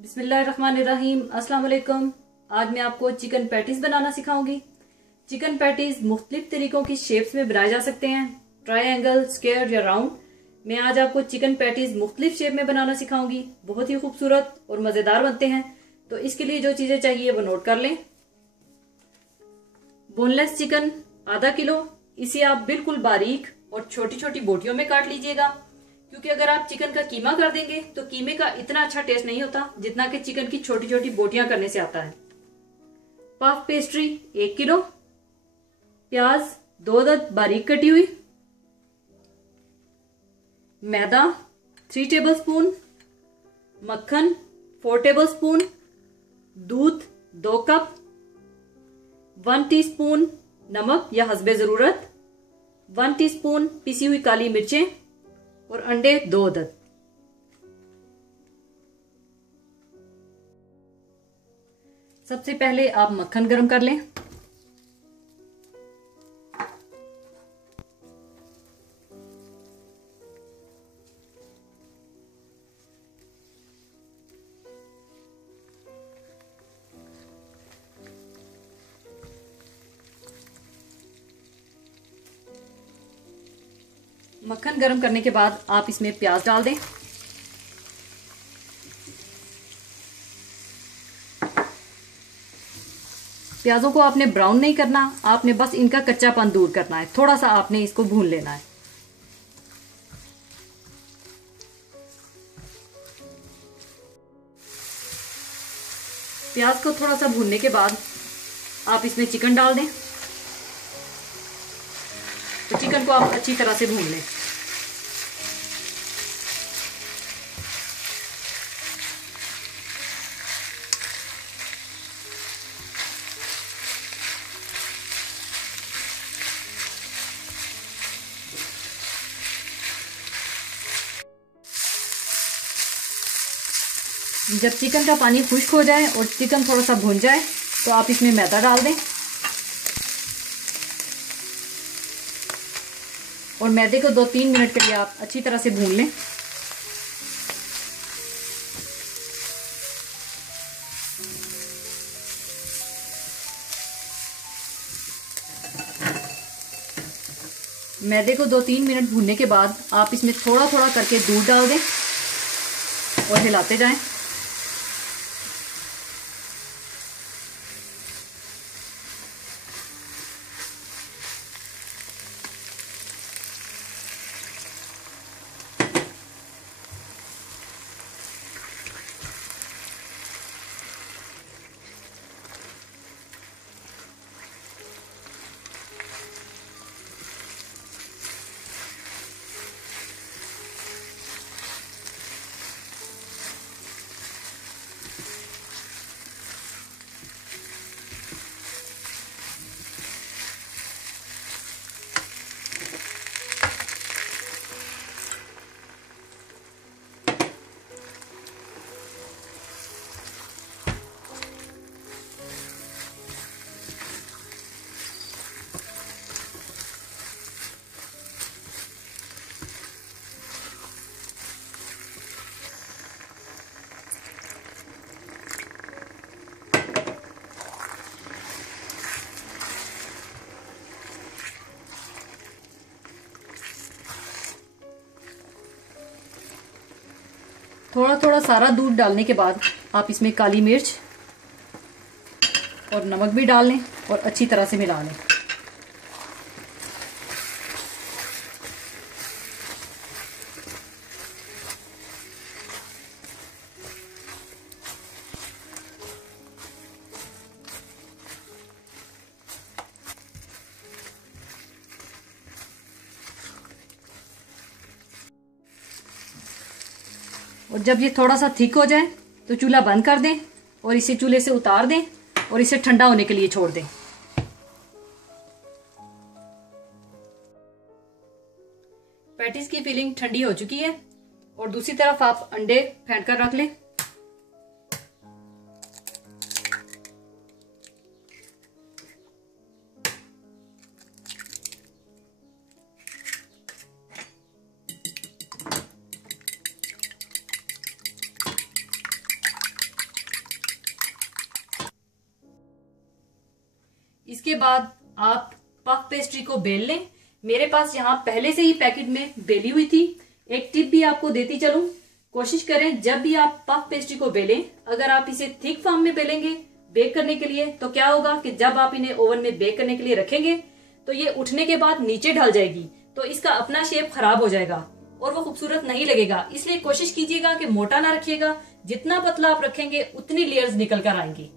बिस्मिल्लाहिर्रहमानिर्रहीम। अस्सलाम वालेकुम। आज मैं आपको चिकन पैटीज बनाना सिखाऊंगी। चिकन पैटीज मुख्तलिफ तरीकों की शेप्स में बनाए जा सकते हैं, ट्रायंगल, स्क्वायर या राउंड। मैं आज आपको चिकन पैटीज मुख्तलिफ शेप में बनाना सिखाऊंगी। बहुत ही खूबसूरत और मज़ेदार बनते हैं। तो इसके लिए जो चीज़ें चाहिए वो नोट कर लें। बोनलेस चिकन आधा किलो। इसे आप बिल्कुल बारीक और छोटी छोटी बोटियों में काट लीजिएगा, क्योंकि अगर आप चिकन का कीमा कर देंगे तो कीमे का इतना अच्छा टेस्ट नहीं होता जितना कि चिकन की छोटी छोटी बोटियां करने से आता है। पफ पेस्ट्री 1 किलो, प्याज 2 अदद बारीक कटी हुई, मैदा 3 टेबलस्पून, मक्खन 4 टेबलस्पून, दूध 2 कप, 1 टीस्पून नमक या हस्बे जरूरत, 1 टीस्पून पिसी हुई काली मिर्चें और अंडे 2 अदद। सबसे पहले आप मक्खन गरम कर लें। मक्खन गरम करने के बाद आप इसमें प्याज डाल दें। प्याजों को आपने ब्राउन नहीं करना, आपने बस इनका कच्चापन दूर करना है। थोड़ा सा आपने इसको भून लेना है। प्याज को थोड़ा सा भूनने के बाद आप इसमें चिकन डाल दें। तो चिकन को आप अच्छी तरह से भून लें। जब चिकन का पानी खुश्क हो जाए और चिकन थोड़ा सा भुन जाए तो आप इसमें मैदा डाल दें और मैदे को 2-3 मिनट के लिए आप अच्छी तरह से भून लें। मैदे को 2-3 मिनट भूनने के बाद आप इसमें थोड़ा थोड़ा करके दूध डाल दें और हिलाते जाएं। थोड़ा थोड़ा सारा दूध डालने के बाद आप इसमें काली मिर्च और नमक भी डाल लें और अच्छी तरह से मिला लें। और जब ये थोड़ा सा थिक हो जाए तो चूल्हा बंद कर दें और इसे चूल्हे से उतार दें और इसे ठंडा होने के लिए छोड़ दें। पैटीज की फिलिंग ठंडी हो चुकी है और दूसरी तरफ आप अंडे फेंट कर रख लें। इसके बाद आप पफ पेस्ट्री को बेल लें। मेरे पास यहाँ पहले से ही पैकेट में बेली हुई थी। एक टिप भी आपको देती चलूं, कोशिश करें जब भी आप पफ पेस्ट्री को बेलें, अगर आप इसे थिक फॉर्म में बेलेंगे बेक करने के लिए, तो क्या होगा कि जब आप इन्हें ओवन में बेक करने के लिए रखेंगे तो ये उठने के बाद नीचे ढल जाएगी, तो इसका अपना शेप खराब हो जाएगा और वो खूबसूरत नहीं लगेगा। इसलिए कोशिश कीजिएगा कि मोटा ना रखिएगा, जितना पतला आप रखेंगे उतनी लेयर्स निकल कर आएंगी।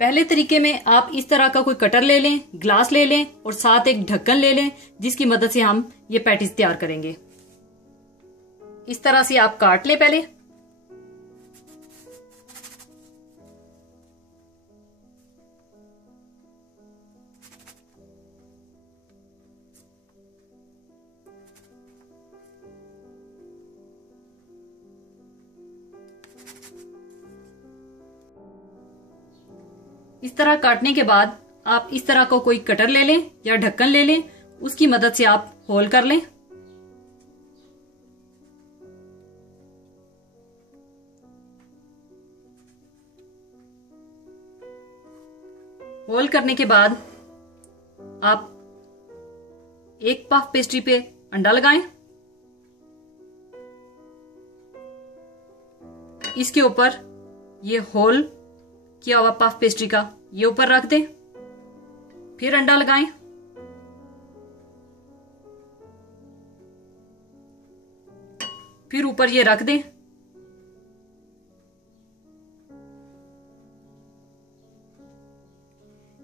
पहले तरीके में आप इस तरह का कोई कटर ले लें, ग्लास ले लें और साथ एक ढक्कन ले लें, जिसकी मदद से हम ये पैटीज तैयार करेंगे। इस तरह से आप काट लें पहले। इस तरह काटने के बाद आप इस तरह का कोई कटर ले लें या ढक्कन ले लें, उसकी मदद से आप होल कर लें। होल करने के बाद आप एक पफ पेस्ट्री पे अंडा लगाएं, इसके ऊपर ये होल किया हुआ पफ पेस्ट्री का ये ऊपर रख दें, फिर अंडा लगाएं, फिर ऊपर ये रख दें।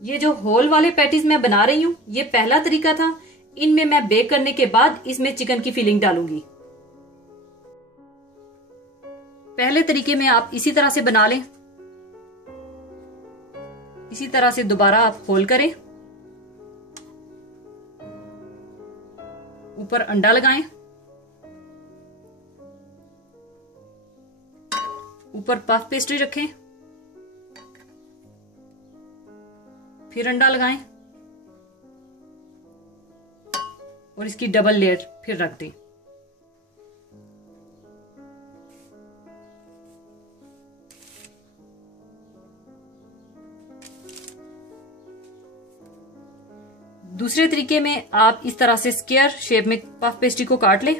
ये जो होल वाले पैटीज मैं बना रही हूं, ये पहला तरीका था। इनमें मैं बेक करने के बाद इसमें चिकन की फिलिंग डालूंगी। पहले तरीके में आप इसी तरह से बना लें। इसी तरह से दोबारा आप होल करें, ऊपर अंडा लगाएं, ऊपर पफ पेस्ट्री रखें, फिर अंडा लगाएं और इसकी डबल लेयर फिर रख दें। दूसरे तरीके में आप इस तरह से स्क्वायर शेप में पफ पेस्ट्री को काट लें।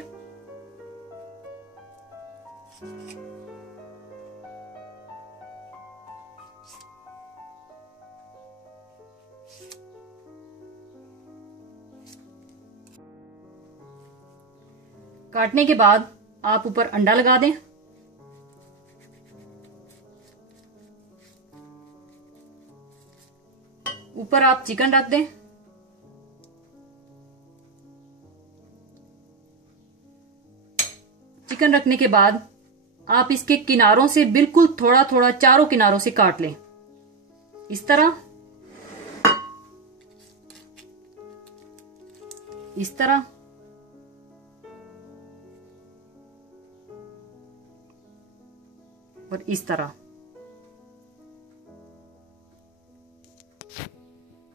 काटने के बाद आप ऊपर अंडा लगा दें, ऊपर आप चिकन रख दें, चिकन रखने के बाद आप इसके किनारों से बिल्कुल थोड़ा थोड़ा चारों किनारों से काट लें, इस तरह, इस तरह, और इस तरह।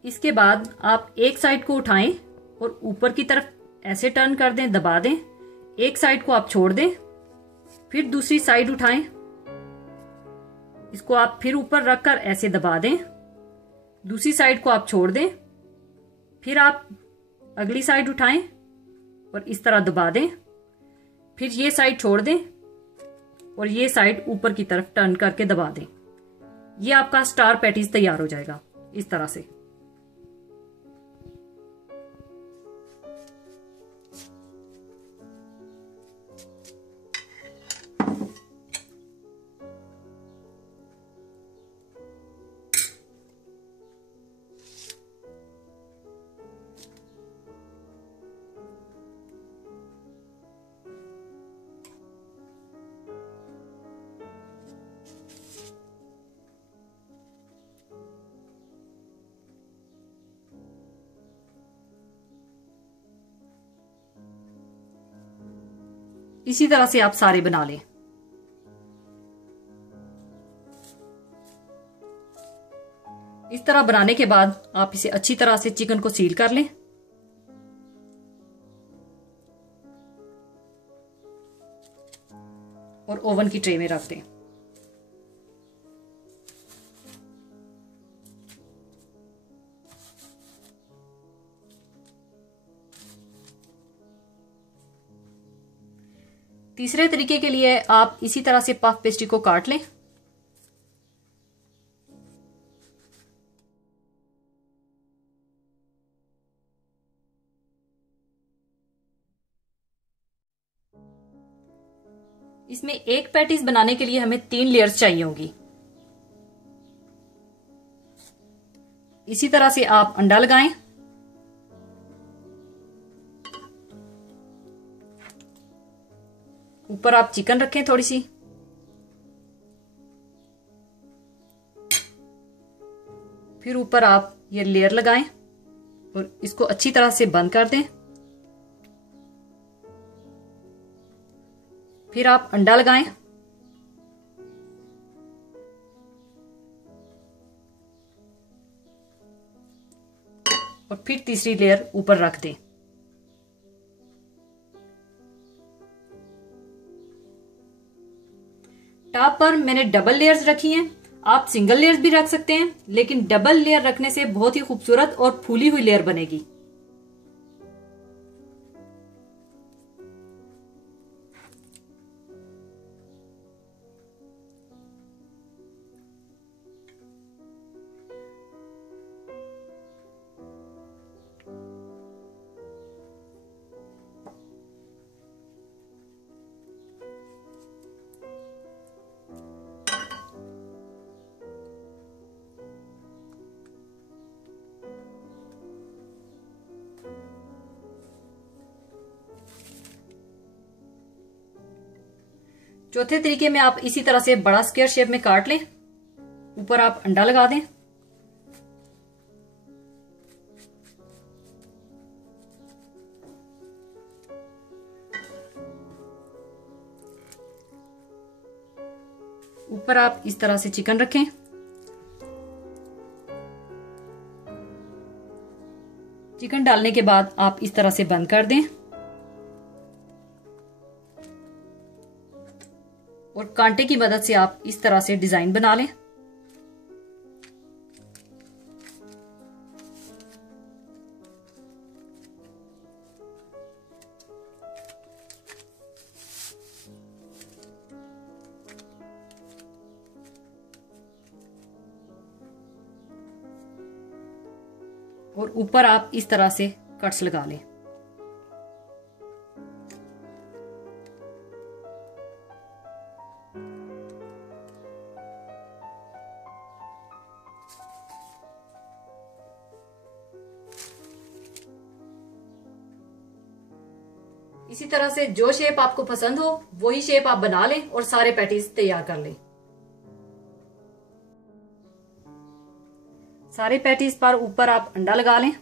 इसके बाद आप एक साइड को उठाएं और ऊपर की तरफ ऐसे टर्न कर दें, दबा दें। एक साइड को आप छोड़ दें, फिर दूसरी साइड उठाएं, इसको आप फिर ऊपर रखकर ऐसे दबा दें। दूसरी साइड को आप छोड़ दें, फिर आप अगली साइड उठाएं और इस तरह दबा दें। फिर ये साइड छोड़ दें और ये साइड ऊपर की तरफ टर्न करके दबा दें। ये आपका स्टार पैटीज तैयार हो जाएगा इस तरह से। इसी तरह से आप सारे बना लें। इस तरह बनाने के बाद आप इसे अच्छी तरह से चिकन को सील कर लें। और ओवन की ट्रे में रख दें। तीसरे तरीके के लिए आप इसी तरह से पफ पेस्ट्री को काट लें। इसमें एक पैटीज बनाने के लिए हमें 3 लेयर्स चाहिए होंगी। इसी तरह से आप अंडा लगाएं। ऊपर आप चिकन रखें थोड़ी सी। फिर ऊपर आप ये लेयर लगाएं और इसको अच्छी तरह से बंद कर दें। फिर आप अंडा लगाएं और फिर तीसरी लेयर ऊपर रख दें। टॉप पर मैंने डबल लेयर्स रखी हैं। आप सिंगल लेयर्स भी रख सकते हैं, लेकिन डबल लेयर रखने से बहुत ही खूबसूरत और फूली हुई लेयर बनेगी। चौथे तरीके में आप इसी तरह से बड़ा स्क्वायर शेप में काट लें। ऊपर आप अंडा लगा दें। ऊपर आप इस तरह से चिकन रखें। चिकन डालने के बाद आप इस तरह से बंद कर दें और कांटे की मदद से आप इस तरह से डिजाइन बना लें। और ऊपर आप इस तरह से कट्स लगा लें। इसी तरह से जो शेप आपको पसंद हो वही शेप आप बना लें और सारे पैटीज तैयार कर लें। सारे पैटीज पर ऊपर आप अंडा लगा लें।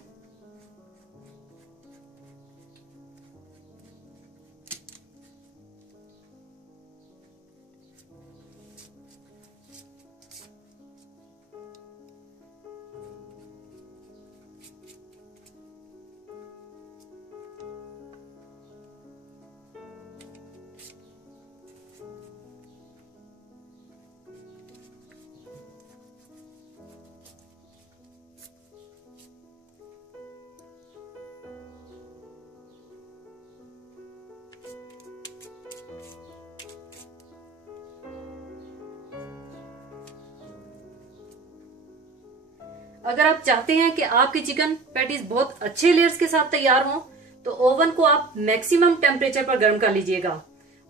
अगर आप चाहते हैं कि आपके चिकन पैटीज बहुत अच्छे लेयर्स के साथ तैयार हों, तो ओवन को आप मैक्सिमम टेम्परेचर पर गर्म कर लीजिएगा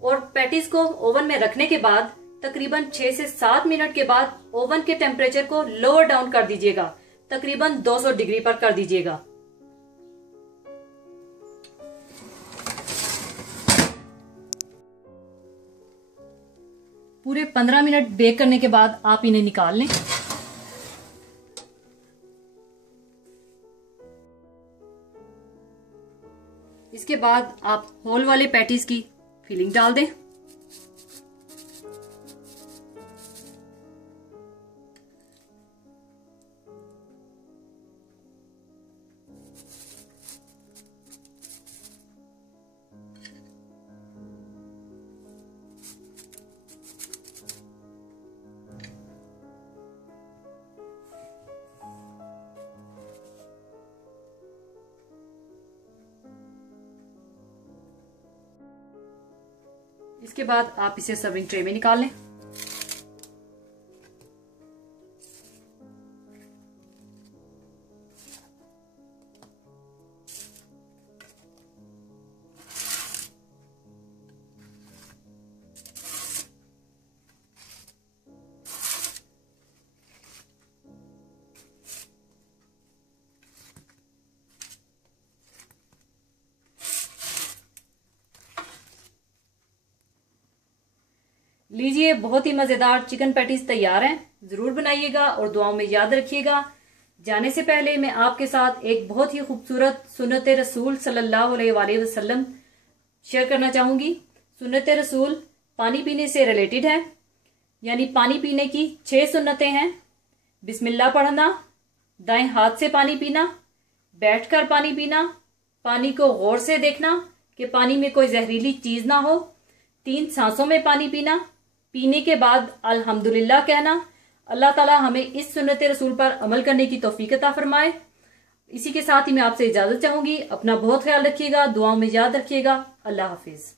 और पैटीज को ओवन में रखने के बाद तकरीबन 6 से 7 मिनट के बाद ओवन के टेम्परेचर को लोअर डाउन कर दीजिएगा, तकरीबन 200 डिग्री पर कर दीजिएगा। पूरे 15 मिनट बेक करने के बाद आप इन्हें निकाल लें। इसके बाद आप होल वाले पैटीज की फिलिंग डाल दें। इसके बाद आप इसे सर्विंग ट्रे में निकाल लें। लीजिए, बहुत ही मज़ेदार चिकन पैटीज तैयार हैं। ज़रूर बनाइएगा और दुआओं में याद रखिएगा। जाने से पहले मैं आपके साथ एक बहुत ही खूबसूरत सुन्नत रसूल सल्लल्लाहु अलैहि वसल्लम शेयर करना चाहूँगी। सुन्नत रसूल पानी पीने से रिलेटेड है, यानी पानी पीने की 6 सुन्नतें हैं। बिस्मिल्लाह पढ़ना, दाएं हाथ से पानी पीना, बैठकर पानी पीना, पानी को गौर से देखना कि पानी में कोई जहरीली चीज़ ना हो, 3 सांसों में पानी पीना, पीने के बाद अल्हम्दुलिल्लाह कहना। अल्लाह ताला हमें इस सुन्नत रसूल पर अमल करने की तौफीक अता फरमाए। इसी के साथ ही मैं आपसे इजाज़त चाहूँगी। अपना बहुत ख्याल रखिएगा, दुआओं में याद रखिएगा। अल्लाह हाफिज़।